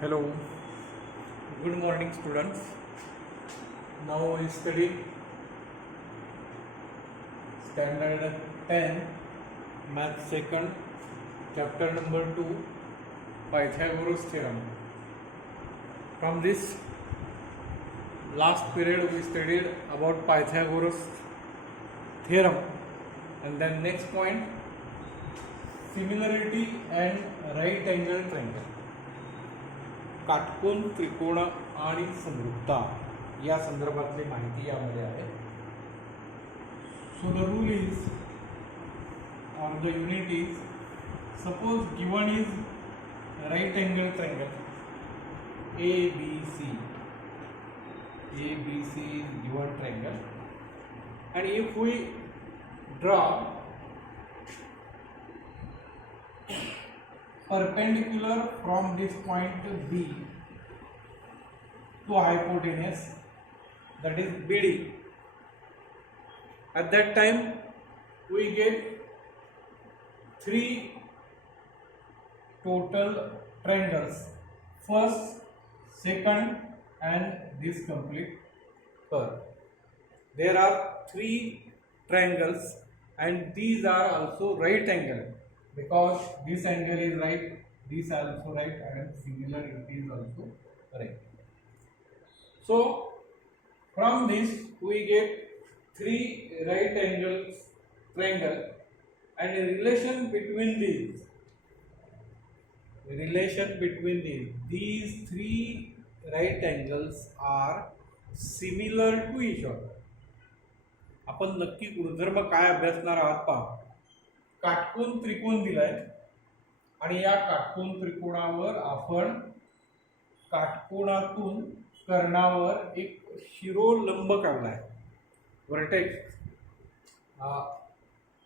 Hello, good morning students. Now we study standard 10 math second chapter number 2 Pythagoras theorem. From this last period we studied about Pythagoras theorem, and then next point similarity and right angle triangle. काटकोन त्रिकोण आणि समरूपता या संदर्भातली माहिती यामध्ये आहे. So the rule is or the unit is suppose given is right angle triangle ABC is given triangle, and if we draw perpendicular from this point B to hypotenuse, that is BD. At that time we get three total triangles, first, second and this complete curve. There are three triangles and these are also right angle, because this angle is right, this also right, and similar it is also right. So from this we get three right angles triangle, and a relation between these three right angles are similar to each other. आपण नक्की गुणधर्म काय अभ्यासणार आहात पहा. काटकोन त्रिकोण दिलाय आणि या काटकोन त्रिकोणावर आपण काटकोनातून कर्णावर एक शिरोलंब काढलाय. व्हर्टेक्स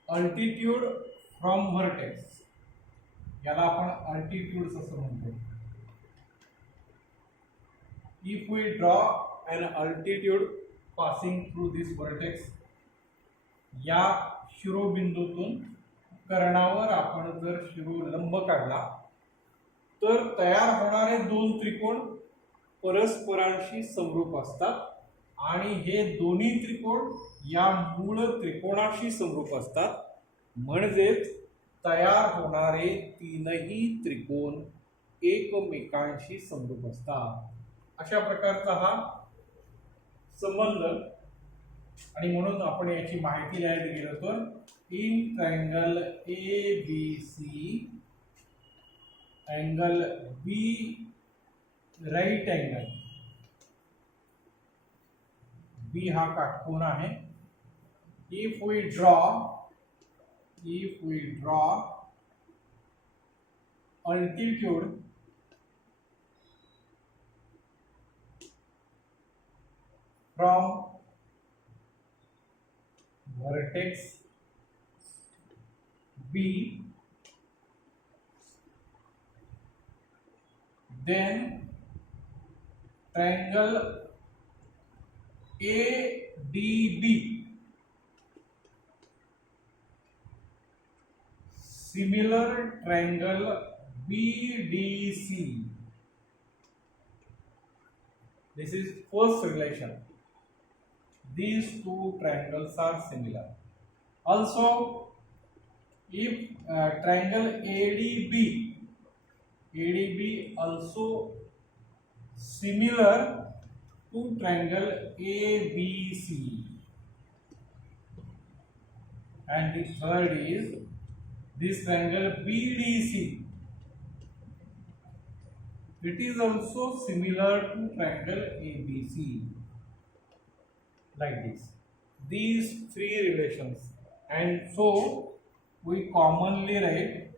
अल्टिट्यूड फ्रॉम व्हर्टेक्स, याला आपण अल्टिट्यूड्स असं म्हणतो. If we draw an altitude passing through this vertex, या शिरोबिंदूतून कर्णावर आपण जर शिरोलंब काढला तर तयार होणारे दोन त्रिकोण परस्परांशी समरूप असतात, आणि हे दोन्ही त्रिकोण या मूळ त्रिकोणाशी समरूप असतात. म्हणजेच तयार होणारे तीनही त्रिकोण एकमेकांशी समरूप असतात. अशा प्रकारचा हा संबंध, आणि म्हणून आपण याची माहिती लिहायला गेलो तर in triangle ABC, angle B right angle, B हा काटकोन आहे. if we draw altitude from vertex B, then triangle ADB similar triangle BDC. This is first relation. These two triangles are similar. Also, if triangle ADB also similar to triangle ABC, and the third is this triangle BDC, it is also similar to triangle ABC, like this. These three relations, and so we commonly write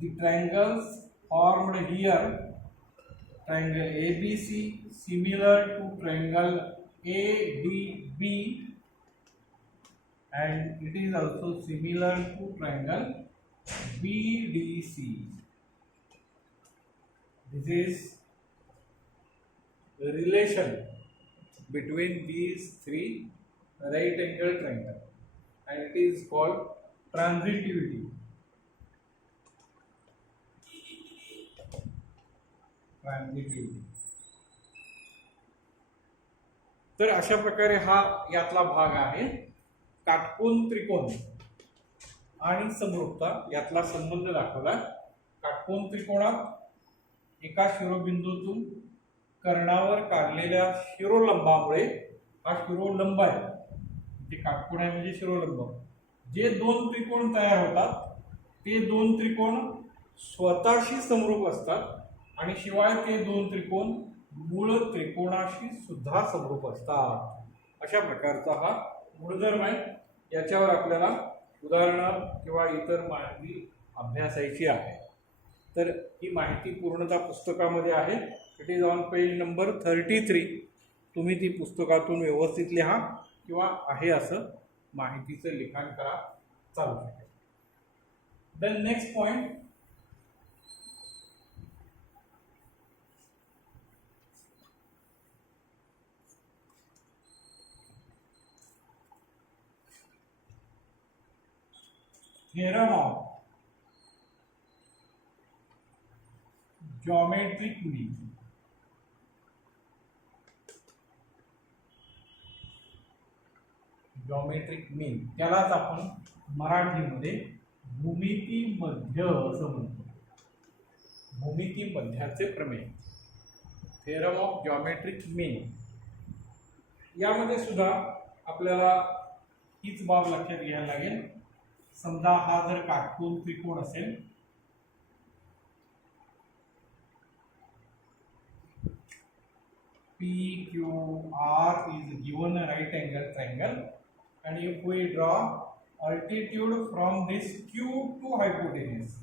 the triangles formed here, triangle ABC similar to triangle ADB, and it is also similar to triangle BDC. This is the relation between these three right angle triangle, and it is called transitivity. ट्रान्झिटिव्ह. तर अशा प्रकारे हा यातला भाग आहे. काटकोन त्रिकोण आणि समरूपता यातला संबंध दाखवला. काटकोन त्रिकोणात एका शिरोबिंदूतून कर्णावर काढलेल्या शिरोलंबामुळे हा शिरोलंब आहे, ते काटकोन आहे म्हणजे शिरोलंब. जे दोन त्रिकोण तयार होतात ते दोन त्रिकोण स्वतःशी समरूप असतात आणि शिवाय ते दोन त्रिकोण मूळ त्रिकोणाशी सुद्धा समरूप असतात. अशा प्रकारचा हा गुणधर्म आहे. याच्यावर आपल्याला उदाहरणं किंवा इतर माहिती अभ्यासायची आहे. तर ही माहिती पूर्णतः पुस्तकामध्ये आहे. It is on page number 33. तुम्ही ती पुस्तकातून व्यवस्थित लिहा किंवा आहे असं माहितीचं लिखाण करा, चालू शकेल. Then next point, theorem of geometric mean. Geometric mean त्यालाच आपण मराठीमध्ये भूमिती मध्य असं म्हणतो. भूमिती मध्याचे प्रमेय, थेरम ऑफ जॉमेट्रिक मीन. यामध्ये सुद्धा आपल्याला हीच बाब लक्षात घ्यायला लागेल. समजा हा जर काटकोन त्रिकोण असेल, PQR is given a right angle triangle, and if we draw altitude from this Q to hypotenuse,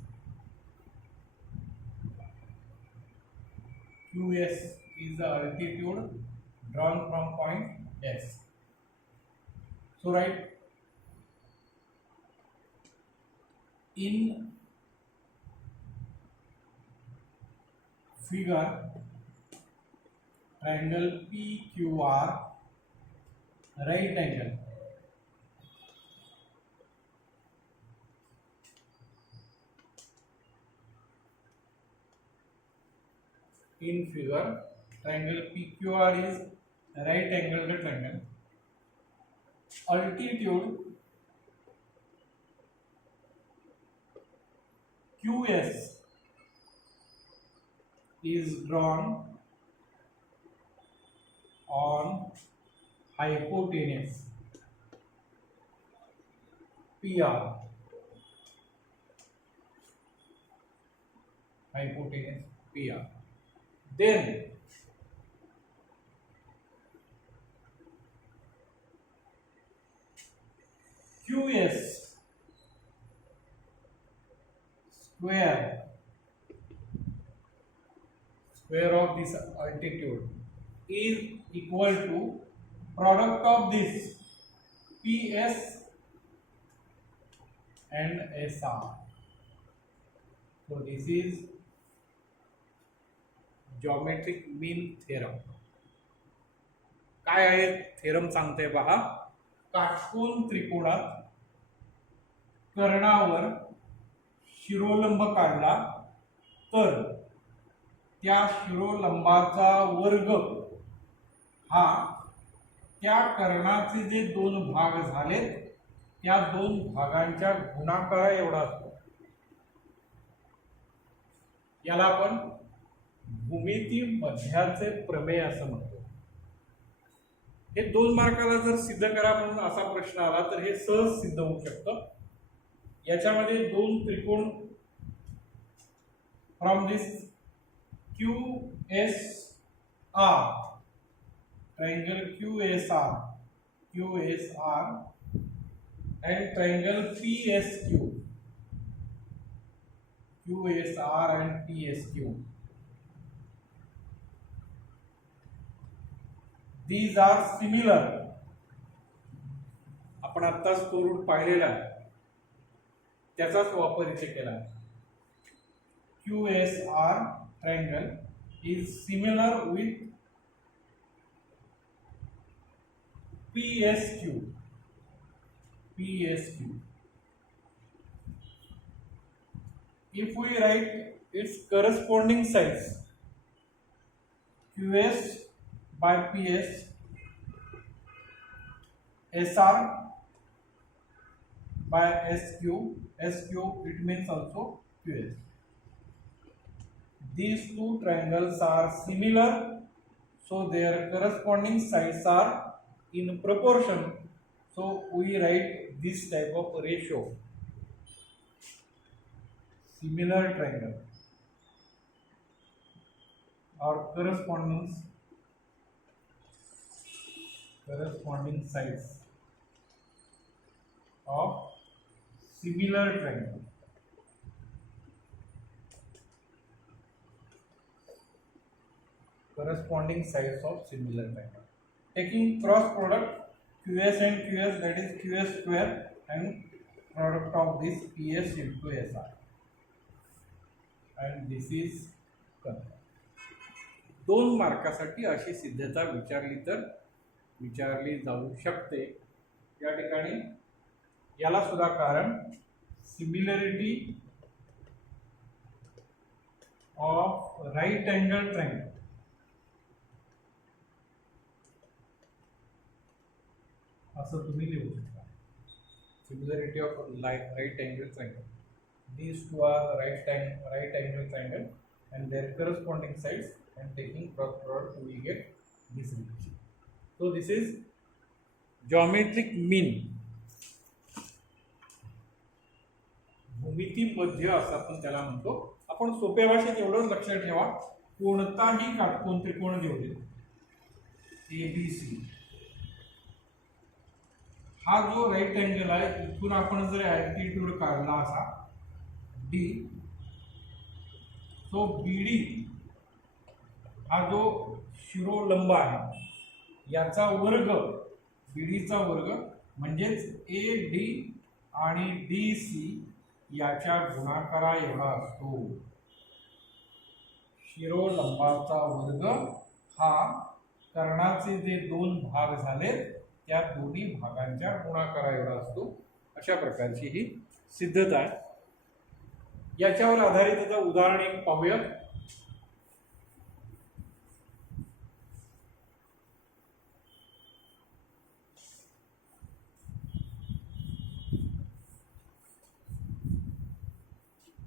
QS is the altitude drawn from point S. So right, in figure triangle PQR right angle, in figure triangle PQR is right angled triangle. Altitude QS is drawn on hypotenuse PR, hypotenuse PR. Then QS square of this altitude is equal to product of this PS and SR. So this is geometric mean theorem. काय आहे theorem सांगते पहा. काटकोन त्रिकोणात कर्णावर शिरोलंब काढला तर त्या शिरोलंबाचा वर्ग हा त्या कर्णाचे जे दोन भाग झालेत त्या दोन भागांच्या गुणाकारा एवढा असतो. याला आपण भूमिती मध्याचे प्रमेय असं म्हणतो. हे 2 मार्काला जर सिद्ध करा म्हणून असा प्रश्न आला तर हे सहज सिद्ध होऊ शकतं. याच्यामध्ये दोन त्रिकोण from this QSR triangle QSR and triangle PSQ, QSR and PSQ. These are similar. आपण आत्ताच तो रूट पाहिलेला त्याचाच वापर इथे केला. QSR triangle is similar with PSQ. If we write its corresponding sides, QS by PS, SR by SQ, SQ it means also QS. These two triangles are similar, so their corresponding sides are in proportion. So we write this type of ratio. Similar triangle or corresponding sides of similar triangle. Corresponding sides of similar triangle. Taking cross product QS and QS, that is QS square, and product of this PS into SR, and this is curve. 2 मार्कासाठी अशी सिद्धता विचारली जाऊ शकते. या ठिकाणी याला सुद्धा कारण similarity of right angle triangle असं तुम्ही लिहू शकता. Similarity of right angle triangle. These two are right angle triangle and their corresponding sides, and taking cross product we get this relation. So this is geometric mean. भूमिती मध्य असं आपण त्याला म्हणतो. आपण सोप्या भाषेत एवढंच लक्षात ठेवा, कोणताही काटकोन त्रिकोण घेऊ दे, ABC, हा जो राइट एंगल आहे, इथून आपण जर ॲल्टिट्यूड काढला असा D, तो BD हा जो शिरोलंब आहे याचा वर्ग, BD चा वर्ग म्हणजेच AD आणि DC याच्या गुणाकारा एवढा असतो. शिरोलंबाचा वर्ग हा कर्णाचे जे 2 भाग झाले त्या दोन्ही भागांच्या गुणाकारा एवढा असतो. अशा प्रकारची ही सिद्धता आहे. याच्यावर आधारित आता उदाहरण एक पाहूया.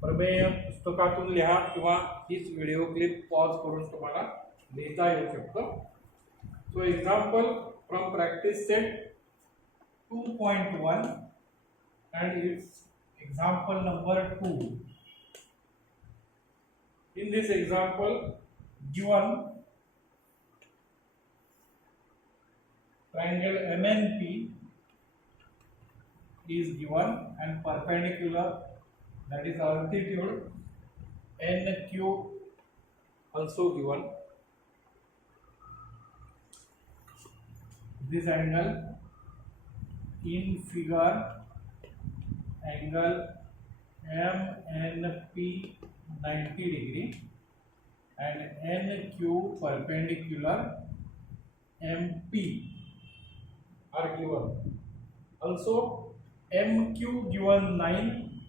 प्रमेय पुस्तकातून लिहा किंवा हीच व्हिडिओ क्लिप पॉज करून तुम्हाला लिहिता येऊ शकतं. सो example from practice set 2.1 and its example number 2. In this example, given triangle MNP is given and perpendicular, that is altitude NQ also given. This angle in figure, angle MNP 90 degree and NQ perpendicular MP are given. Also MQ given 9,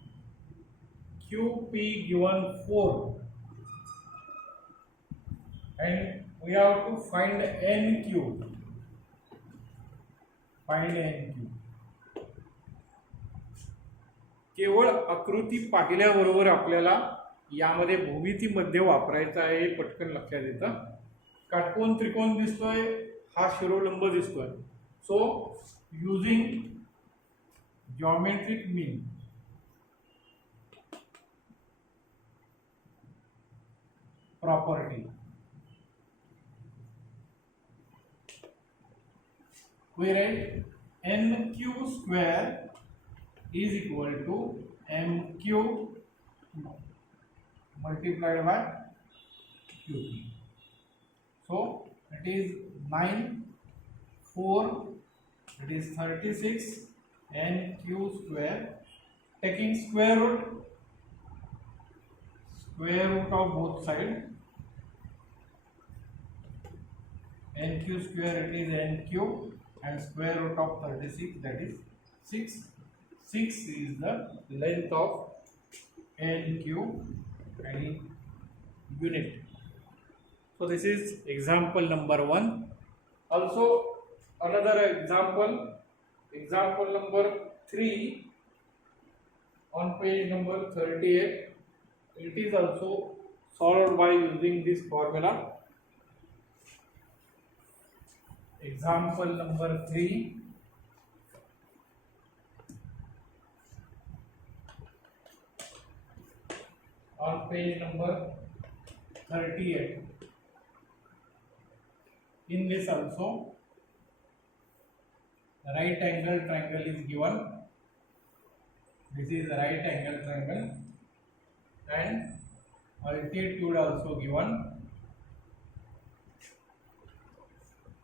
QP given 4, and we have to find NQ. Find NQ. केवळ आकृती पाहिल्याबरोबर आपल्याला यामध्ये भूमिती मध्य वापरायचा आहे हे पटकन लक्षात येतं. काटकोन त्रिकोण दिसतोय, हा शिरोलंब दिसतोय. सो using geometric mean, property, we write NQ square is equal to MQ multiplied by QP. So it is 9, 4, it is 36 NQ square. Taking square root of both sides, NQ square it is NQ, and square root of 36, that is 6. 6 is the length of NQ and in unit. So this is example number 1. Also another example number 3 on page number 38. It is also solved by using this formula. Example number 3. On page number 38. In this also, the right angle triangle is given. This is the right angle triangle and altitude also given.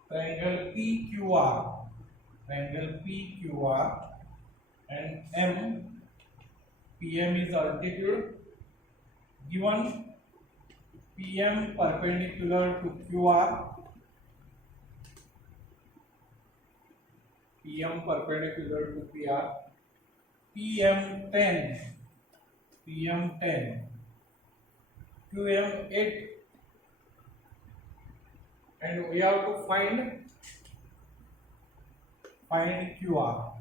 Triangle PQR, and PM is altitude given. PM perpendicular to QR, PM perpendicular to PR, PM10, QM8, and we have to find QR.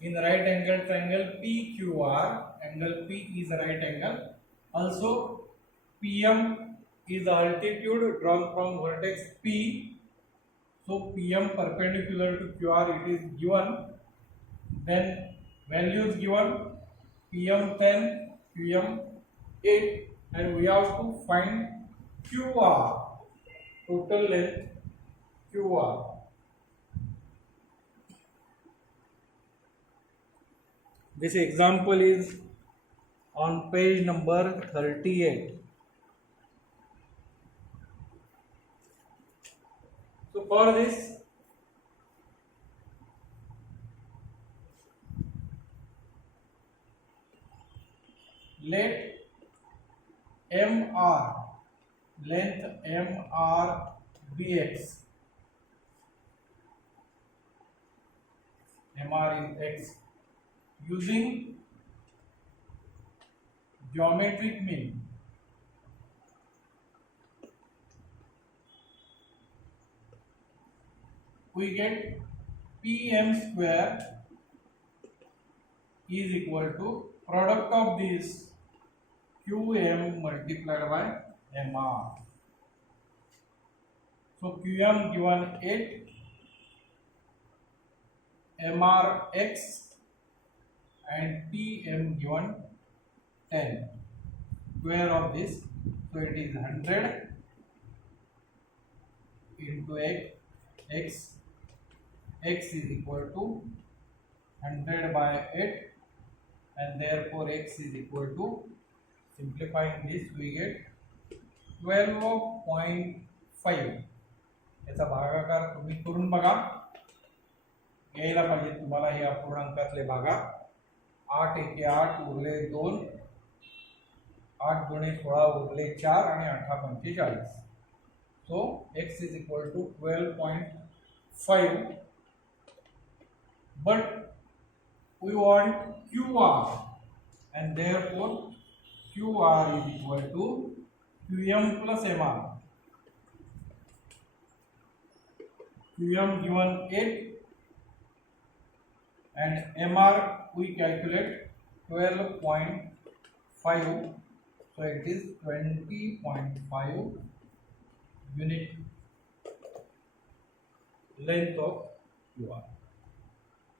In the right angle triangle PQR, angle P is a right angle. Also PM is the altitude drawn from vertex P. So PM perpendicular to QR, it is given. Then values given PM10, QM8, and we have to find QR, total length QR. This example is on page number 38. So for this, let MR, length MR bx, MR is x, using geometric mean. We get PM square is equal to product of this QM multiplied by MR. So QM given 8, MR x, and PM given 10. Square of this, so it is 100 into x. X is equal to 100 by 8, and therefore x is equal to, simplifying this, we get 12.5. याचा भागाकार तुम्ही करून बघा, यायला पाहिजे तुम्हाला हे अपूर्णांकातले भागा. 8 एके 8 उरले 2, 8 दुणे 16 उरले 4, आणि 8 पंचे 40. So x is equal to 12.5, but we want QR, and therefore QR is equal to QM plus MR. QM given 8 and MR we calculate 12.5, so it is 20.5 unit length of QR.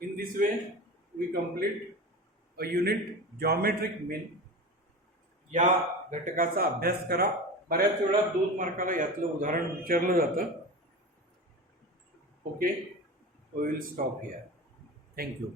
In this way we complete a unit geometric mean. या घटकाचा अभ्यास करा. बऱ्याच वेळा 2 मार्काला यातलं उदाहरण विचारलं जातं. Okay, we will stop here. Thank you.